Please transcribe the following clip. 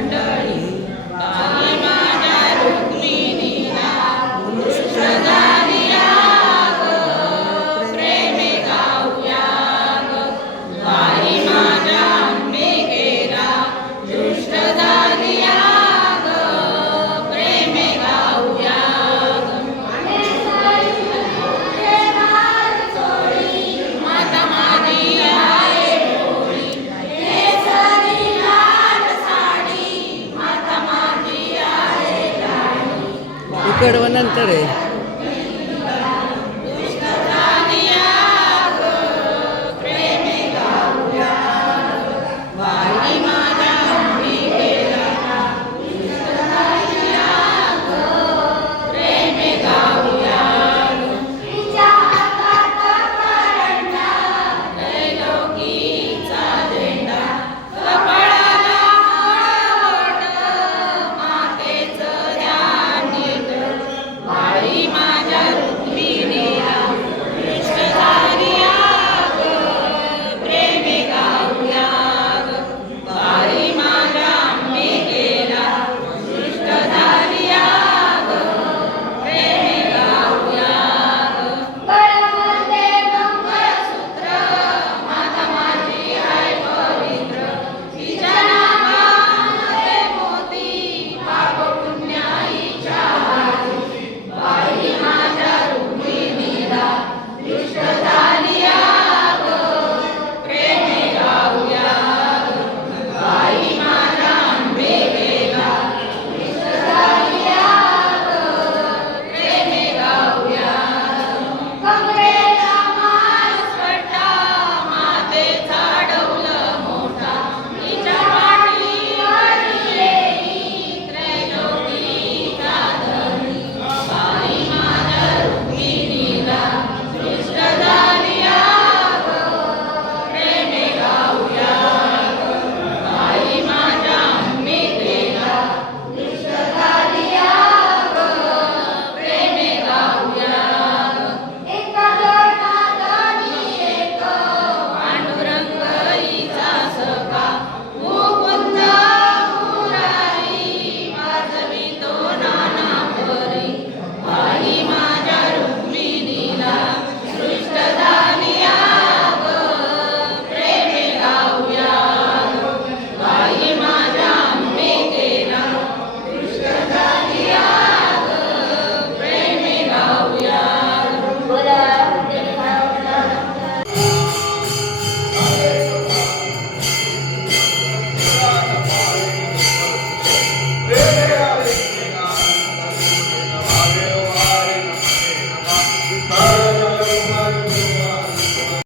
under वडवं नंतर आहे.